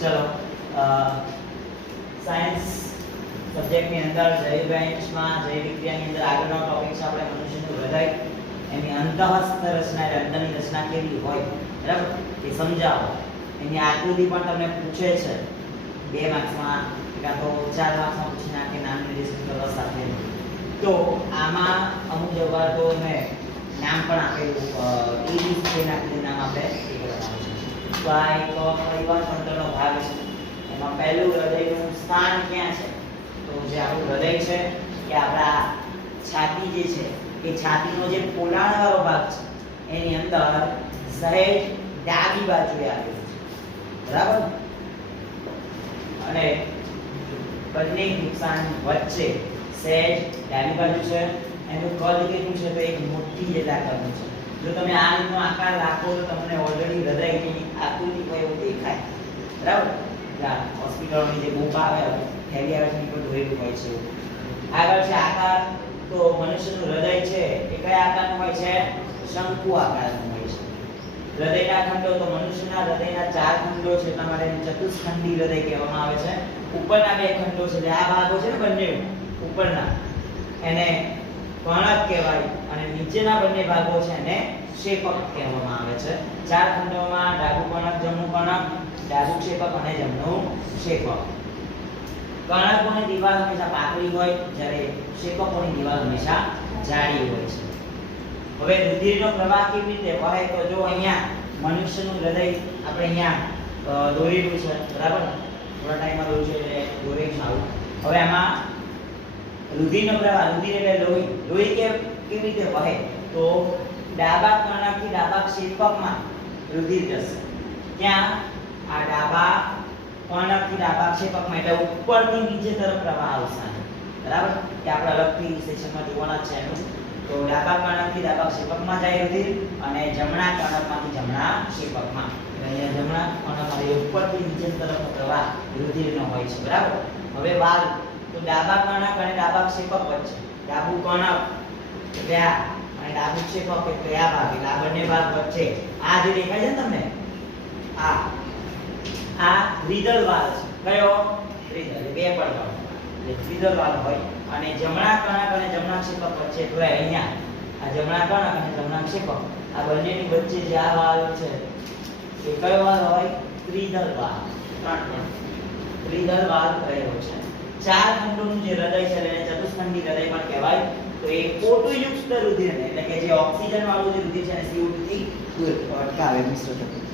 ચલો સાયન્સ સબ્જેક્ટની અંદર જૈવ બેન્ચમાં જૈવિક વિજ્ઞાનની અંદર આગળનો ટોપિક છે આપણે મનુષ્યનું હૃદય, એની અંતઃસ્થ રચના એટલે અંદરની રચના કેવી હોય બરાબર એ સમજાવો. એની આકૃતિ પણ તમને પૂછે છે 2 માર્ક્સમાં કાં તો 4 માર્ક્સમાં પૂછી નાખે નામની લિસ્ટ કરવા સાથે. તો આમાં અમુક જગ્યા તો મેં નામ પણ આપેલું એ લિસ્ટ થઈ નાખેલું નામ આપણે એ કરવાનું છે. તો આ એક પરિવહન તંત્રનો ભાગ છે. એમાં પહેલું હૃદયનું સ્થાન ક્યાં છે? તો જે આપણું હૃદય છે કે આપણા છાતી જે છે એ છાતીનો જે પોલાણવાળો ભાગ છે એની અંદર સહેજ ડાબી બાજુએ આવેલું છે બરાબર. અને બંને ફેફસાં વચ્ચે સહેજ ડાબી બાજુ છે. એનું કદ કેટલું છે તો એક મોટી જેટલા કદનું છે. જો તમે આ રીતનો આકાર રાખો તો તમને ઓલરેડી હૃદયની આકૃતિ કોઈ એવું દેખાય બરાબર. હોસ્પિટલની જે બુક આવે હેવી આવે છે પણ દોરેલું હોય છે. આગળ છે આકાર. તો મનુષ્યનું હૃદય છે એ કયા આકારનું હોય છે? શંકુ આકારનું હોય છે. હૃદયના ખંડો તો મનુષ્યના હૃદયના 4 ખંડો છે એટલા માટે ચતુષ્ખંડી હૃદય કહેવામાં આવે છે. ઉપરના 2 ખંડો છે એટલે આ ભાગો છે ને બંને ઉપરના એને કર્ણક કહેવાય અને નીચેના બંને ભાગો છે એને ક્ષેપક કહેવામાં આવે છે. 4 ખંડોમાં ડાબું કર્ણક, જમણું કર્ણક, ડાબું ક્ષેપક અને જમણું ક્ષેપક. કર્ણકોની દીવાલ હંમેશા પાતળી હોય જ્યારે ક્ષેપકોની દીવાલ હંમેશા જાડી હોય છે. હવે રુધિરનો પ્રવાહ કેવી રીતે વહે તો જો અહીંયા મનુષ્યનું હૃદય આપણે અહીંયા દોરેલું છે બરાબર. થોડા ટાઈમમાં દોર્યું છે એટલે દોરેલું આવું. હવે આમાં રુધિરનો પ્રવાહ, રુધિર એટલે લોહી, લોહી કેવી રીતે વહે તો ડાબા કર્ણકથી ડાબા ક્ષેપકમાં રુધિર જશે. ત્યાં આ ડાબા કર્ણકથી ડાબા ક્ષેપકમાં એટલે ઉપરથી નીચે તરફ પ્રવાહ આવશે બરાબર. કે આપણે અલગથી સેશનમાં જોવાના છે એનું. તો ડાબા કર્ણકથી ડાબા ક્ષેપકમાં જાય રુધિર અને જમણા કર્ણકમાંથી જમણા ક્ષેપકમાં. અહીંયા જમણા કર્ણકમાંથી ઉપરથી નીચે તરફ પ્રવાહ રુધિરનો હોય છે બરાબર. હવે વાલ તો ડાબા કર્ણક અને ડાબા ક્ષેપક વચ્ચે ડાબું કર્ણક એટલે આ અને ડાબું ક્ષેપક એટલે આ ભાગ એટલે આ બંને ભાગ વચ્ચે આ જે દેખાય છે ને તમને આ દ્વિદલ વાલ છે. કયો? દ્વિદલ. 2 પડદો એટલે દ્વિદલ વાલ હોય અને જમણા કર્ણક અને જમણા ક્ષેપક વચ્ચે તો અહીંયા આ જમણા કર્ણક અને જમણા ક્ષેપક આ બંનેની વચ્ચે જે આ વાલ છે એ કયો વાલ હોય? ત્રિદલ વાલ. ત્રિદલ વાલ કહેવો છે. 4 ખંડોનું જે હૃદય છે એને ચતુષ્ખંડી હૃદય પણ કહેવાય. તો એ O2 યુક્ત રુધિર એટલે કે જે ઓક્સિજન વાળું જે રુધિર છે એને CO2 થી દૂર અટકાવે મિશ્ર થતું.